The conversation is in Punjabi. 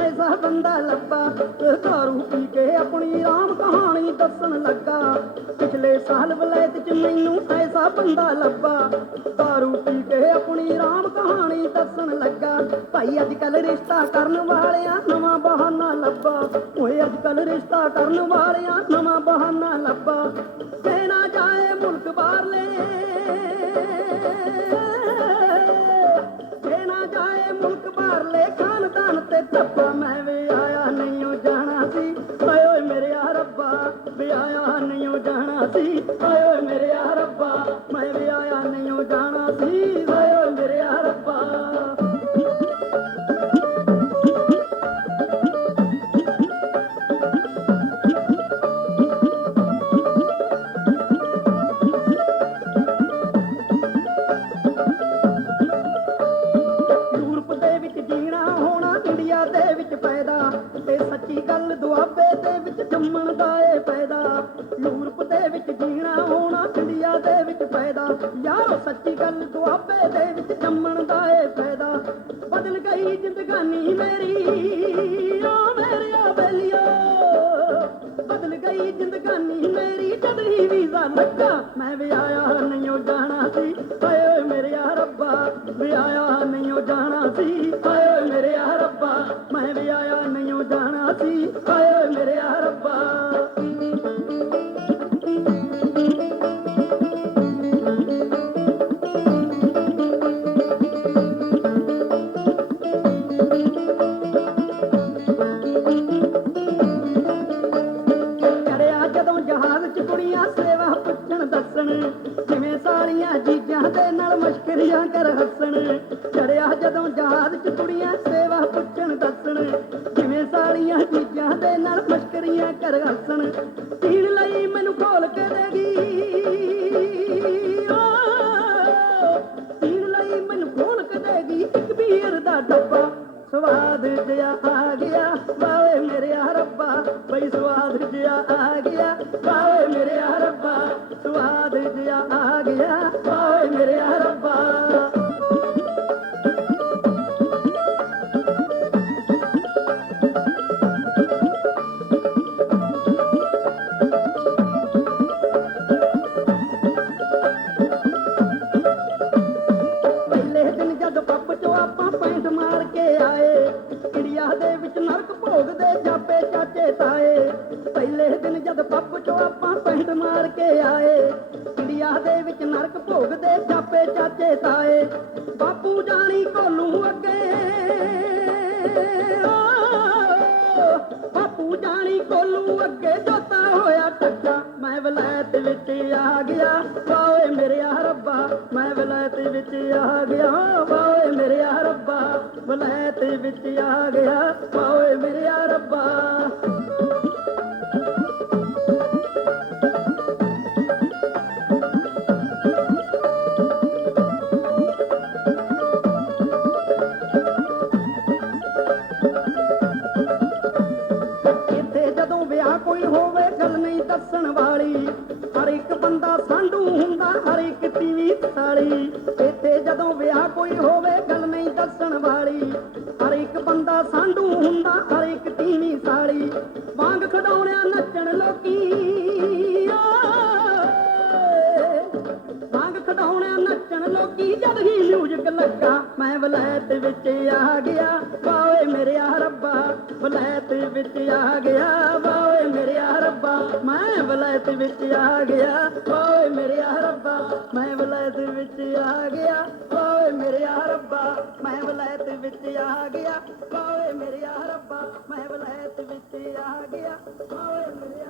ਐਸਾ ਬੰਦਾ ਲੱਭਾ ਦਾਰੂ ਪੀ ਕੇ ਆਪਣੀ ਰਾਮ ਕਹਾਣੀ ਦੱਸਣ ਲੱਗਾ। ਪਿਛਲੇ ਸਾਲ ਵਲੈਤ ਚ ਮੈਨੂੰ ਐਸਾ ਬੰਦਾ ਲੱਭਾ। ਦਾਰੂ ਪੀ ਕੇ ਆਪਣੀ ਰਾਮ ਕਹਾਣੀ ਦੱਸਣ ਲੱਗਾ। ਭਾਈ ਅੱਜ ਕੱਲ ਰਿਸ਼ਤਾ ਕਰਨ ਵਾਲਿਆਂ ਨਵਾਂ ਬਹਾਨਾ ਲੱਭਾ। ਓਏ ਅੱਜ ਕੱਲ ਰਿਸ਼ਤਾ ਕਰਨ ਵਾਲਿਆਂ ਨਵਾਂ ਬਹਾਨਾ ਲੱਭਾ। ਤੇ ਨਾ ਜਾਏ ਮੁਲਕ ਬਾਹਰਲੇ आया ਗੱਲ ਦੁਆਬੇ ਦੇ ਵਿੱਚ ਜੰਮਣ ਦਾ ਏ ਪੈਦਾ ਯੂਰਪ ਦੇ ਵਿੱਚ ਜੀਣਾ ਹੋਣਾ ਇੰਡੀਆ ਦੇ ਵਿੱਚ ਪੈਦਾ ਯਾਰੋ, ਸੱਚੀ ਗੱਲ ਦੁਆਬੇ ਦੇ ਵਿੱਚ ਜੰਮਣ ਦਾ ਏ ਪੈਦਾ ਬਦਲ ਗਈ ਜ਼ਿੰਦਗਾਨੀ ਮੇਰੀ ਓ ਮੇਰੀਆ ਬੇਲੀਓ ਬਦਲ ਗਈ ਜ਼ਿੰਦਗਾਨੀ ਮੇਰੀ, ਜਦ ਹੀ ਵੀਜ਼ਾ ਲੱਗਾ, ਮੈਂ ਵੀ ਆਇਆ ਨਹੀਂ ਓ ਜਾਣਾ ਸੀ। ਹਾਏ ਓਏ ਮੇਰੇ ਆ ਰੱਬਾ ਵੀ ਆਇਆ ਨਹੀਂ ਓ ਜਾਣਾ ਸੀ। ਹਾਏ ਓਏ ਮੇਰੇ ਆ ਰੱਬਾ, ਮੈਂ ਵੀ ਆਇਆ ਜਾਣਾ ਸੀ, ਹਾਏ ਮੇਰੇ ਰੱਬਾ। ਚੜਿਆ ਜਦੋਂ ਜਹਾਜ਼ 'ਚ ਕੁੜੀਆਂ ਸੇਵਾ ਪੁੱਛਣ ਦੱਸਣ ਜਿਵੇਂ ਸਾਰੀਆਂ ਚੀਜ਼ਾਂ ਦੇ ਨਾਲ ਮਸ਼ਕਰੀਆਂ ਕਰ ਹੱਸਣ। ਚੜਿਆ ਜਦੋਂ ਜਹਾਜ਼ 'ਚ ਕੁੜੀਆਂ ਸਾਰੀਆਂ ਜੀਜਾਂ ਦੇ ਨਾਲ ਮਸ਼ਕਰੀਆਂ ਕਰ ਹੱਸਣ। ਪੀਣ ਲਈ ਮੈਨੂੰ ਖੋਲ ਕੇ ਦੇਗੀ ਪੀਣ ਲਈ ਮੈਨੂੰ ਖੋਲ ਕੇ ਦੇਗੀ ਇੱਕ ਬੀਰ ਦਾ ਡੱਬਾ ਸਵਾਦ ਜਿਆ ਆ ਗਿਆ। ਵਾਵੇ ਮੇਰੇ ਰੱਬਾ, ਬਈ ਸਵਾਦ ਜਿਆ ਆ ਗਿਆ। ਦੇ ਵਿੱਚ ਨਰਕ ਭੋਗਦੇ ਜਾਪੇ ਚਾਚੇ ਤਾਏ। ਪਹਿਲੇ ਦਿਨ ਜਦ ਪੱਪ ਚੋਂ ਆਪਾਂ ਪਿੰਡ ਮਾਰ ਕੇ ਆਏ ਇੰਡੀਆ ਦੇ ਵਿੱਚ ਨਰਕ ਭੋਗਦੇ ਜਾਪੇ ਚਾਚੇ ਤਾਏ। ਬਾਪੂ ਜਾਣੀ ਕੋਲੂ ਅੱਗੇ। ਬਾਪੂ ਜਾਣੀ ਕੋਲੂ ਅੱਗੇ ਜੋਤਾ ਹੋਇਆ ਟੱਕਾ। ਮੈਂ ਵਲੈਤ ਵਿੱਚ ਆ ਗਿਆ ਵਾਏ ਮੇਰੇ ਆ ਰੱਬਾ। ਮੈਂ ਵਲੈਤ ਵਿੱਚ ਆ ਗਿਆ ਵਾਏ ਮੇਰੇ ਆ ਰੱਬਾ। ਵਲੈਤ ਵਿੱਚ ਆ ਗਿਆ। ਹਰ ਇੱਕ ਤੀਵੀਂ ਸਾਲੀ। ਇੱਥੇ ਜਦੋਂ ਵਿਆਹ ਕੋਈ ਹੋਵੇ, ਗੱਲ ਨਹੀਂ ਦੱਸਣ ਵਾਲੀ। ਹਰ ਇੱਕ ਬੰਦਾ ਸਾਂਢੂ ਹੁੰਦਾ, ਹਰ ਇੱਕ ਤੀਵੀਂ ਸਾਲੀ। ਵਾਂਗ ਖਡਾਉਣਿਆ ਨੱਚਣ ਲੋਕੀ ਵਾਂਗ ਖਡਾਉਣਿਆ ਨੱਚਣ ਲੋਕੀ, ਜਦ ਹੀ ਮਿਊਜ਼ਿਕ ਲੱਗਾ, ਮੈਂ ਵਲੈਤ ਵਿੱਚ ਆ ਗਿਆ। ਵਾਏ ਮੇਰੇ ਰੱਬਾ, ਵਲੈਤ ਵਿੱਚ ਆ ਗਿਆ। ਵਾਏ ਮੇਰੇ ਰੱਬਾ, ਮੈਂ ਵਲੈਤ ਵਿੱਚ ਆ ਗਿਆ। ਵਾਏ ਮੇਰੇ ਆ ਰੱਬਾ, ਮੈਂ ਵਲੈਤ ਵਿੱਚ ਆ ਗਿਆ। ਵਾਏ ਮੇਰੇ ਆ ਰੱਬਾ, ਮੈਂ ਵਲੈਤ ਵਿੱਚ ਆ ਗਿਆ। ਵਾਏ ਮੇਰੇ ਆ ਰੱਬਾ, ਮੈਂ ਵਲੈਤ ਵਿੱਚ ਆ ਗਿਆ। ਵਾਏ ਮੇਰੇ